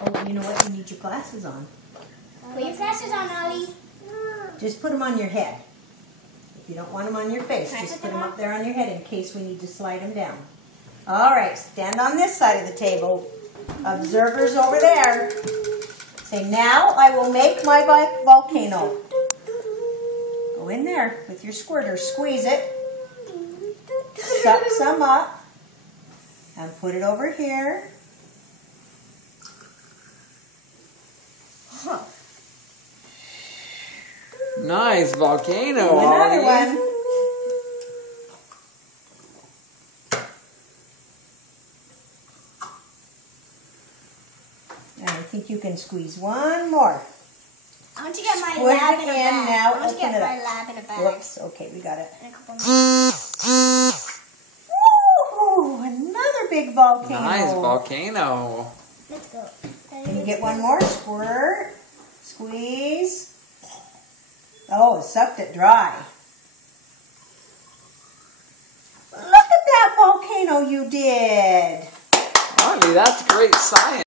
Oh, you know what? You need your glasses on. Put your glasses on, Ollie. Just put them on your head. If you don't want them on your face, just put them up there on your head in case we need to slide them down. All right, stand on this side of the table. Observers over there. Say, now I will make my volcano. Go in there with your squirter. Squeeze it. Suck some up. And put it over here. Nice volcano, Do another Ollie. one. And I think you can squeeze one more. I want to get my Put lab it in a in, bag. now I want to open get it my up. lab in a bag. Whoops, okay, we got it. In a couple minutes. Woo! Another big volcano. Nice volcano. Let's go. Can you get one more? Squirt. Squeeze. Oh, it sucked it dry. Look at that volcano you did. Ollie, that's great science.